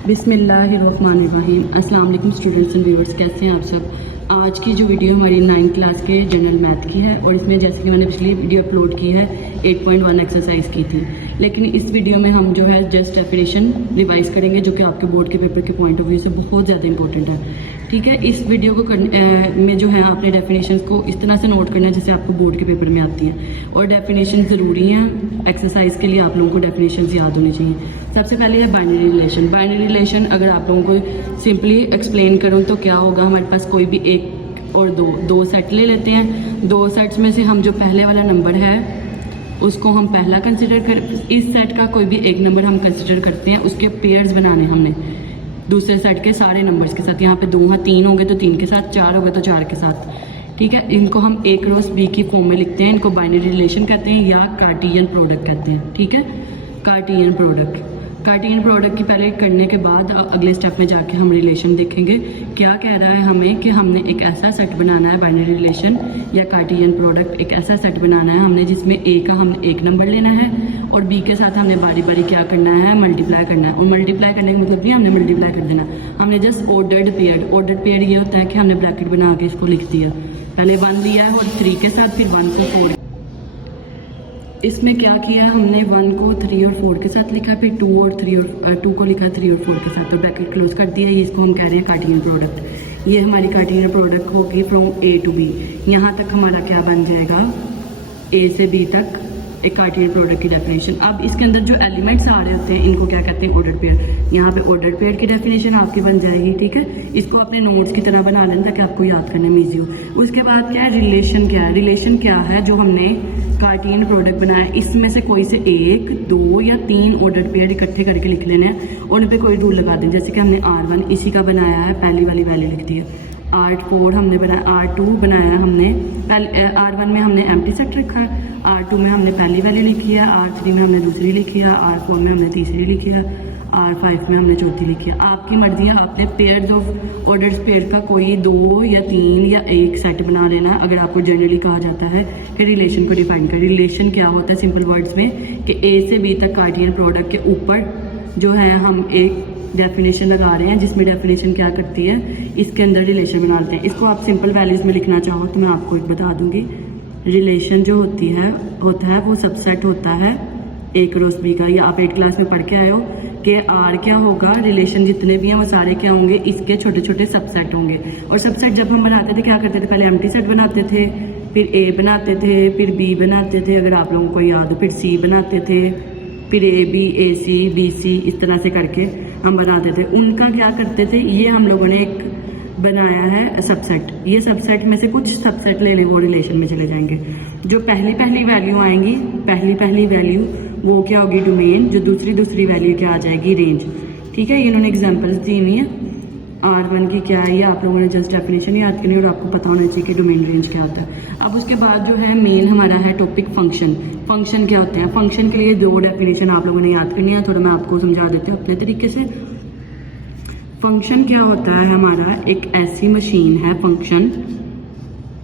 बिस्मिल्लाहिर्रहमानिर्रहीम। अस्सलाम वालेकुम स्टूडेंट्स एंड व्यूअर्स, कैसे हैं आप सब। आज की जो वीडियो हमारी 9th क्लास के जनरल मैथ की है और इसमें जैसे कि मैंने पिछली वीडियो अपलोड की है 8.1 एक्सरसाइज की थी, लेकिन इस वीडियो में हम जो है जस्ट डेफिनेशन रिवाइज करेंगे जो कि आपके बोर्ड के पेपर के पॉइंट ऑफ व्यू से बहुत ज़्यादा इंपॉर्टेंट है। ठीक है, इस वीडियो को में जो है आपने डेफिनेशन को इस तरह से नोट करना है जैसे आपको बोर्ड के पेपर में आती हैं, और डेफिनेशन ज़रूरी हैं एक्सरसाइज के लिए। आप लोगों को डेफिनेशन याद होनी चाहिए। सबसे पहले है बाइनरी रिलेशन। बाइनरी रिलेशन अगर आप लोगों को सिंपली एक्सप्लेन करूँ तो क्या होगा, हमारे पास कोई भी एक और दो सेट ले लेते हैं। दो सेट्स में से हम जो पहले वाला नंबर है उसको हम पहला कंसिडर कर, इस सेट का कोई भी एक नंबर हम कंसिडर करते हैं, उसके पेयर्स बनाने हमने दूसरे सेट के सारे नंबर्स के साथ। यहाँ पे 2 हैं, 3 होंगे तो 3 के साथ, 4 होगा तो 4 के साथ। ठीक है, इनको हम ए क्रॉस बी की फॉर्म में लिखते हैं। इनको बाइनरी रिलेशन कहते हैं या कार्टियन प्रोडक्ट कहते हैं। ठीक है, कार्टियन प्रोडक्ट की पहले करने के बाद अगले स्टेप में जाके हम रिलेशन देखेंगे। क्या कह रहा है हमें कि हमने एक ऐसा सेट बनाना है, बाइनरी रिलेशन या कार्टियन प्रोडक्ट एक ऐसा सेट बनाना है हमने जिसमें ए का हमने एक नंबर लेना है और बी के साथ हमने बारी बारी क्या करना है, मल्टीप्लाई करना है। और मल्टीप्लाई करने का मतलब भी हमने मल्टीप्लाई कर देना, हमने जस्ट ऑर्डर्ड पेयर ये होता है कि हमने ब्रैकेट बना के इसको लिख दिया। पहले 1 लिया है और 3 के साथ, फिर 1 को 4। इसमें क्या किया, हमने 1 को 3 और 4 के साथ लिखा, फिर 2 को लिखा 3 और 4 के साथ, तो ब्रैकेट क्लोज कर दिया। ये इसको हम कह रहे हैं कार्टियन प्रोडक्ट। ये हमारी कार्टियन प्रोडक्ट होगी फ्रॉम ए टू बी। यहाँ तक हमारा क्या बन जाएगा, ए से बी तक एक कार्टियन प्रोडक्ट की डेफिनेशन। अब इसके अंदर जो एलिमेंट्स आ रहे होते हैं इनको क्या कहते हैं, ऑर्डर पेयर। यहाँ पे ऑर्डर पेयर की डेफिनेशन आपकी बन जाएगी। ठीक है, इसको अपने नोट्स की तरह बना लेना ताकि आपको याद करने में ईजी हो। उसके बाद क्या है, रिलेशन क्या है। रिलेशन क्या है, जो हमने कार्टियन प्रोडक्ट बनाया इसमें से कोई से 1, 2 या 3 ऑर्डर पेयर इकट्ठे करके लिख लेने हैं और उन पर कोई रूल लगा दें। जैसे कि हमने R1 इसी का बनाया है, पहली वाली वैल्यू लिख दी है। R4 हमने बनाया, R2 बनाया हमने, R1 में हमने एम्प्टी सेट रखा है, R2 में हमने पहली वैल्यू लिखी है, R3 में हमने दूसरी लिखी है, R4 में हमने तीसरी लिखी है, R5 में हमने चौथी लिखी है। आपकी मर्जी है, आपने पेयर्स ऑफ ऑर्डर्स पेयर का कोई 2 या 3 या 1 सेट बना लेना। अगर आपको जनरली कहा जाता है कि रिलेशन को डिफाइन कर, रिलेशन क्या होता है सिंपल वर्ड्स में कि ए से बी तक कार्टियन प्रोडक्ट के ऊपर जो है हम एक डेफिनेशन लगा रहे हैं जिसमें डेफिनेशन क्या करती है, इसके अंदर रिलेशन बनाते हैं। इसको आप सिंपल वैल्यूज में लिखना चाहो तो मैं आपको एक बता दूंगी। रिलेशन जो होता है वो सबसेट होता है ए क्रॉस बी का। या आप 8th क्लास में पढ़ के आए हो कि आर क्या होगा, रिलेशन जितने भी हैं वो सारे क्या होंगे, इसके छोटे छोटे सबसेट होंगे। और सबसेट जब हम बनाते थे क्या करते थे, पहले एम्प्टी सेट बनाते थे, फिर ए बनाते थे, फिर बी बनाते थे, अगर आप लोगों को याद हो, फिर सी बनाते थे, फिर A B, A C, B C, इस तरह से करके हम बनाते थे। उनका क्या करते थे, ये हम लोगों ने एक बनाया है सबसेट। ये सबसेट में से कुछ सबसेट ले लें, वो रिलेशन में चले जाएंगे। जो पहली वैल्यू आएंगी, पहली वैल्यू वो क्या होगी, डोमेन। जो दूसरी वैल्यू क्या आ जाएगी, रेंज। ठीक है, इन्होंने एग्जांपल्स दी हुई है। R1 की क्या है, ये आप लोगों ने जस्ट डेफिनेशन याद करनी और आपको पता होना चाहिए कि डोमेन रेंज क्या होता है। अब उसके बाद जो है मेन हमारा है टॉपिक फंक्शन। फंक्शन क्या होते हैं, फंक्शन के लिए 2 डेफिनेशन आप लोगों ने याद करनी है। थोड़ा मैं आपको समझा देती हूँ अपने तरीके से। फंक्शन क्या होता है, हमारा एक ऐसी मशीन है फंक्शन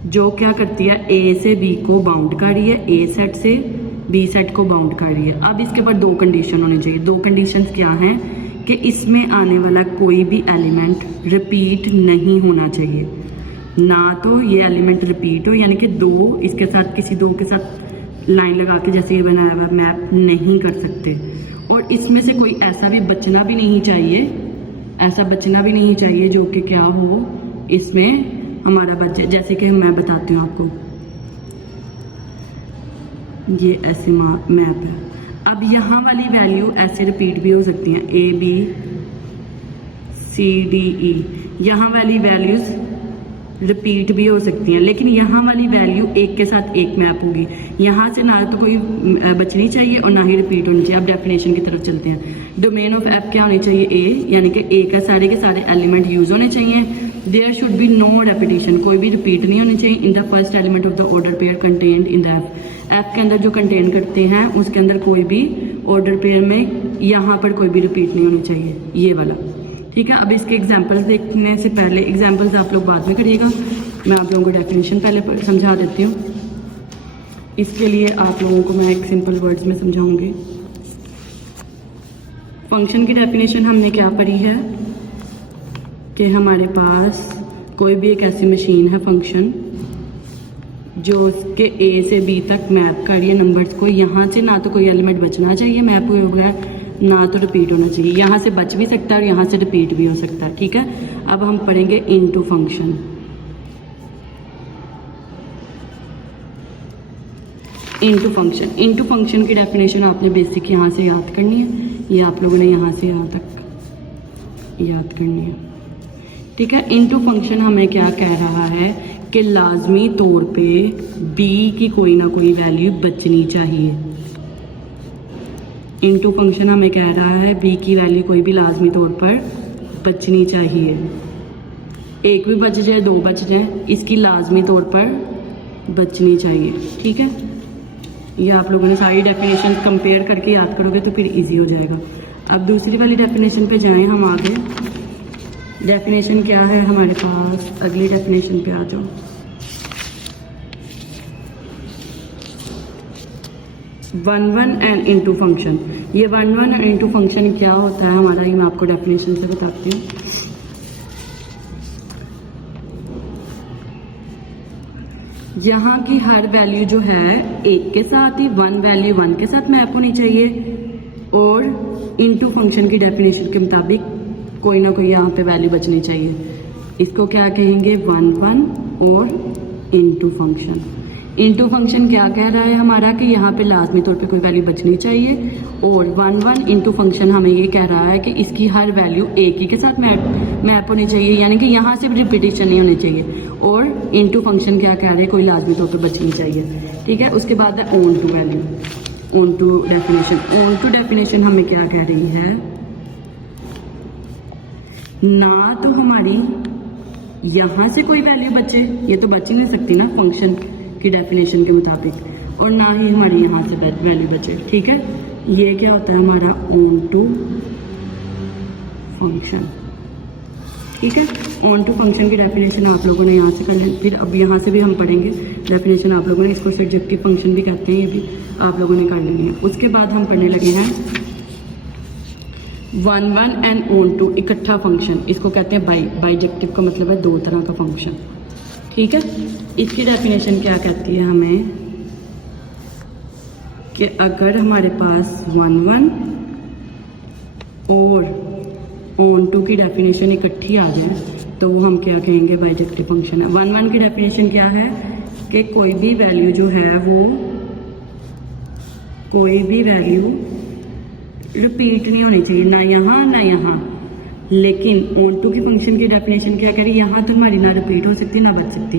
जो क्या करती है, ए से बी को बाउंड कर रही है, ए सेट से बी सेट को बाउंड कर रही है। अब इसके बाद 2 कंडीशन होनी चाहिए। 2 कंडीशन क्या हैं कि इसमें आने वाला कोई भी एलिमेंट रिपीट नहीं होना चाहिए। ना तो ये एलिमेंट रिपीट हो, यानी कि 2 इसके साथ किसी 2 के साथ लाइन लगा के जैसे ये बनाया हुआ मैप नहीं कर सकते। और इसमें से कोई ऐसा बचना भी नहीं चाहिए जो कि क्या हो, इसमें हमारा बच्चे, जैसे कि मैं बताती हूँ आपको, ये ऐसे मैप है। अब यहाँ वाली वैल्यू ऐसे रिपीट भी हो सकती हैं, A B C D E, यहाँ वाली वैल्यूज रिपीट भी हो सकती हैं, लेकिन यहाँ वाली वैल्यू एक के साथ एक मैप होगी। यहाँ से ना तो कोई बचनी चाहिए और ना ही रिपीट होनी चाहिए। अब डेफिनेशन की तरफ चलते हैं। डोमेन ऑफ एफ क्या होनी चाहिए, ए, यानी कि ए का सारे के सारे एलिमेंट यूज होने चाहिए। There should be no repetition, कोई भी रिपीट नहीं होनी चाहिए। In the first element of the order pair contained in the F के अंदर जो कंटेन करते हैं उसके अंदर कोई भी ऑर्डर पेयर में यहाँ पर कोई भी रिपीट नहीं होनी चाहिए, ये वाला। ठीक है, अब इसके एग्जांपल्स देखने से पहले, एग्जांपल्स आप लोग बाद में करिएगा, मैं आप लोगों को डेफिनेशन पहले समझा देती हूँ। इसके लिए आप लोगों को मैं एक सिंपल वर्ड्स में समझाऊंगी। फंक्शन की डेफिनेशन हमने क्या पढ़ी है कि हमारे पास कोई भी एक ऐसी मशीन है फंक्शन जो उसके ए से बी तक मैप कर रही है नंबर्स को। यहाँ से ना तो कोई एलिमेंट बचना चाहिए मैप हुए बगैर, ना तो रिपीट होना चाहिए। यहाँ से बच भी सकता है और यहाँ से रिपीट भी हो सकता है। ठीक है, अब हम पढ़ेंगे इनटू फंक्शन। इनटू फंक्शन की डेफिनेशन आपने बेसिक यहाँ से याद करनी है, ये आप लोगों ने यहाँ से यहाँ तक याद करनी है। ठीक है, इनटू फंक्शन हमें क्या कह रहा है कि लाजमी तौर पे b की कोई ना कोई वैल्यू बचनी चाहिए। इनटू फंक्शन हमें कह रहा है b की वैल्यू कोई भी लाजमी तौर पर बचनी चाहिए। एक भी बच जाए, दो बच जाए, इसकी लाजमी तौर पर बचनी चाहिए। ठीक है, ये आप लोगों ने सारी डेफिनेशन कंपेयर करके याद करोगे तो फिर इजी हो जाएगा। अब दूसरी वाली डेफिनेशन पे जाएं हम आगे। डेफिनेशन क्या है हमारे पास, अगली डेफिनेशन पे आ जाओ। One and into function. ये वन एंड इनटू फंक्शन क्या होता है हमारा, ये मैं आपको डेफिनेशन से बताती हूँ। यहाँ की हर वैल्यू जो है एक के साथ ही, वन वैल्यू वन के साथ मैप होनी चाहिए और इनटू फंक्शन की डेफिनेशन के मुताबिक कोई ना कोई यहाँ पे वैल्यू बचनी चाहिए। इसको क्या कहेंगे, वन वन और इनटू फंक्शन। इनटू फंक्शन क्या कह रहा है हमारा कि यहाँ पे लाजमी तौर पे कोई वैल्यू बचनी चाहिए, और वन वन इनटू फंक्शन हमें ये कह रहा है कि इसकी हर वैल्यू एक ही के साथ मैप होनी चाहिए, यानी कि यहाँ से भी रिपीटेशन नहीं होनी चाहिए। और इनटू फंक्शन क्या कह रहे हैं, कोई लाजमी तौर पे बचनी चाहिए। ठीक है, उसके बाद है onto value, onto definition. Onto definition हमें क्या कह रही है, ना तो हमारी यहाँ से कोई वैल्यू बचे, ये तो बच ही नहीं सकती ना फंक्शन की डेफिनेशन के मुताबिक, और ना ही हमारी यहाँ से वैल्यू बचे। ठीक है, ये क्या होता है हमारा ऑन टू फंक्शन। ठीक है, ऑन टू फंक्शन की डेफिनेशन आप लोगों ने यहाँ से कर लें, फिर अब यहाँ से भी हम पढ़ेंगे डेफिनेशन आप लोगों ने, इसको सब्जेक्टिव फंक्शन भी कहते हैं, ये भी आप लोगों ने कर लेनी है। उसके बाद हम पढ़ने लगे हैं one one and onto इकट्ठा फंक्शन, इसको कहते हैं बाइजेक्टिव का मतलब है दो तरह का फंक्शन। ठीक है, इसकी डेफिनेशन क्या कहती है हमें कि अगर हमारे पास वन वन और ऑन टू की डेफिनेशन इकट्ठी आ जाए तो वो हम क्या कहेंगे, बाइजेक्टिव फंक्शन है। वन वन की डेफिनेशन क्या है कि कोई भी वैल्यू जो है वो, कोई भी वैल्यू रिपीट नहीं होनी चाहिए, ना यहाँ ना यहाँ। लेकिन ऑन टू की फंक्शन की डेफिनेशन क्या कह रही है, यहाँ तो हमारी ना रिपीट हो सकती ना बच सकती।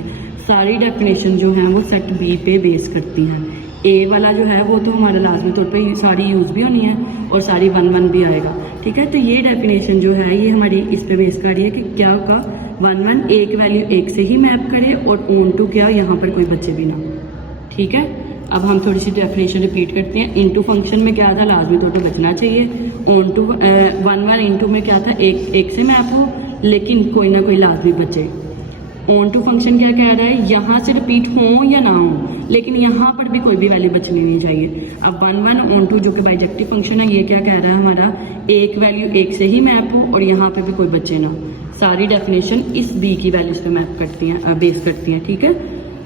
सारी डेफिनेशन जो है वो सेट बी पे बेस करती हैं। ए वाला जो है वो तो हमारा लाजमी तौर पे सारी यूज़ भी होनी है और सारी वन वन भी आएगा। ठीक है, तो ये डेफिनेशन जो है ये हमारी इस पे बेस कर रही है कि क्या होगा, वन वन एक वैल्यू एक से ही मैप करे और ऑन टू क्या यहाँ पर कोई बच्चे भी ना। ठीक है, अब हम थोड़ी सी डेफिनेशन रिपीट करते हैं। इनटू फंक्शन में क्या था, लाजमी तौर पे बचना चाहिए। Onto one one into में क्या था, एक से मैप हो लेकिन कोई ना कोई लाजमी बचे। ऑन टू फंक्शन क्या कह रहा है, यहाँ से रिपीट हो या ना हो लेकिन यहाँ पर भी कोई भी वैल्यू बचनी नहीं चाहिए। अब वन वन ऑन टू जो कि बाइजेक्टिव फंक्शन है, ये क्या कह रहा है हमारा, एक वैल्यू एक से ही मैप हो और यहाँ पे भी कोई बचे ना। सारी डेफिनेशन इस बी की वैल्यूज पे मैप करती हैं, बेस करती हैं। ठीक है,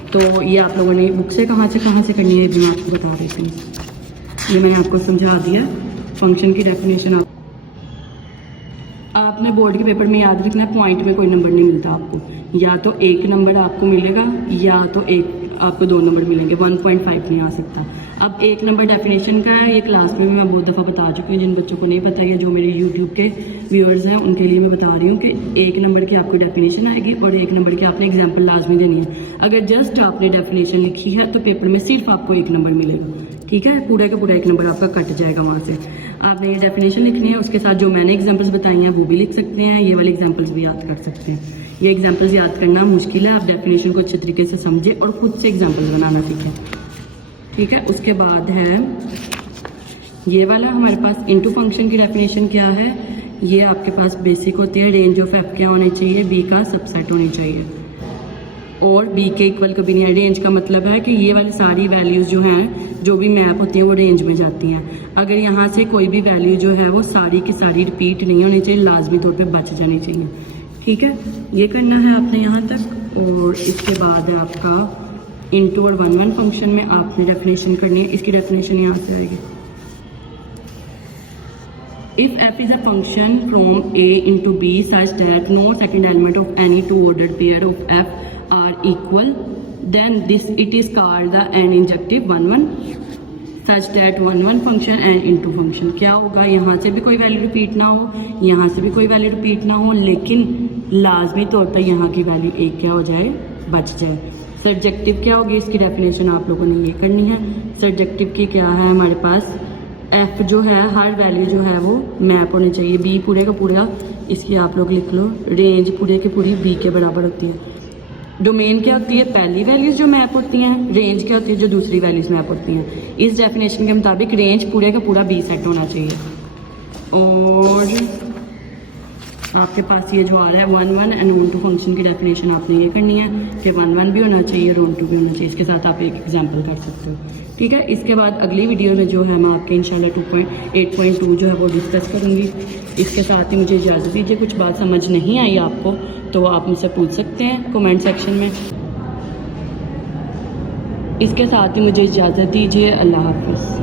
तो ये आप लोगों ने बुक से कहाँ से करनी है, ये भी मैं आपको बता रही थी, ये मैंने आपको समझा दिया। फंक्शन की डेफिनेशन आपने बोर्ड के पेपर में याद रखना है, पॉइंट में कोई नंबर नहीं मिलता आपको, या तो एक नंबर आपको मिलेगा या तो आपको दो नंबर मिलेंगे, 1.5 नहीं आ सकता। अब एक नंबर डेफिनेशन का है, ये क्लास में मैं बहुत दफ़ा बता चुकी हूँ, जिन बच्चों को नहीं पता है, जो मेरे यूट्यूब के व्यूअर्स हैं उनके लिए मैं बता रही हूँ कि एक नंबर की आपको डेफिनेशन आएगी और एक नंबर की आपने एग्जाम्पल लाजमी देनी है। अगर जस्ट आपने डेफिनेशन लिखी है तो पेपर में सिर्फ आपको एक नंबर मिलेगा। ठीक है, पूरा का पूरा एक नंबर आपका कट जाएगा वहाँ से। आपने ये डेफिनेशन लिखनी है, उसके साथ जो मैंने एग्जाम्पल्स बताई हैं वो भी लिख सकते हैं, ये वाले एग्जाम्पल्स भी याद कर सकते हैं। ये एग्जाम्पल्स याद करना मुश्किल है, आप डेफिनेशन को अच्छे तरीके से समझे और खुद से एग्जाम्पल्स बनाना सीखें। ठीक है, उसके बाद है ये वाला हमारे पास इनटू फंक्शन की डेफिनेशन क्या है, ये आपके पास बेसिक होती है। रेंज ऑफ एफ क्या होनी चाहिए, बी का सबसेट होनी चाहिए। और बी के इक्वल कभी नहीं है। रेंज का मतलब है कि ये वाली सारी वैल्यूज़ जो हैं, जो भी मैप होती हैं, वो रेंज में जाती हैं। अगर यहाँ से कोई भी वैल्यू जो है वो सारी की सारी रिपीट नहीं होनी चाहिए, लाजमी तौर पे बच जानी चाहिए। ठीक है, ये करना है आपने यहाँ तक। और इसके बाद है आपका इनटू और 1 1 फंक्शन में आपने डेफिनेशन करनी है। इसकी डेफिनेशन यहाँ से आएगी, if f is a function from a into b such that no second element of any two ordered pair of f are equal, then this it is called the n injective 1 1 such that 1 1 function n into function। क्या होगा, यहाँ से भी कोई value repeat ना हो, यहाँ से भी कोई वैल्यू रिपीट ना हो, लेकिन लाजमी तौर पर यहाँ की वैल्यू एक क्या हो जाए, बच जाए। सब्जेक्टिव क्या होगी, इसकी डेफिनेशन आप लोगों ने ये करनी है। सब्जेक्टिव की क्या है हमारे पास, एफ जो है हर वैल्यू जो है वो मैप होनी चाहिए। बी पूरे का पूरा, इसकी आप लोग लिख लो, रेंज पूरे के पूरी बी के बराबर होती है। डोमेन क्या होती है, पहली वैल्यूज जो मैप होती हैं। रेंज क्या होती है, जो दूसरी वैल्यूज मैप होती हैं। इस डेफिनेशन के मुताबिक रेंज पूरे का पूरा बी सेट होना चाहिए। और आपके पास ये जो आ रहा है 1 1 एंड ऑन टू फंक्शन की डेफिनेशन आपने ये करनी है कि 1 1 भी होना चाहिए और ऑन टू भी होना चाहिए। इसके साथ आप एक एग्जांपल कर सकते हो। ठीक है, इसके बाद अगली वीडियो में जो है मैं आपके इंशाल्लाह 2.8.2 जो है वो डिस्कस करूँगी। इसके साथ ही मुझे इजाज़त दीजिए। कुछ बात समझ नहीं आई आपको तो आप मुझसे पूछ सकते हैं कमेंट सेक्शन में। इसके साथ ही मुझे इजाज़त दीजिए। अल्लाह हाफिज़।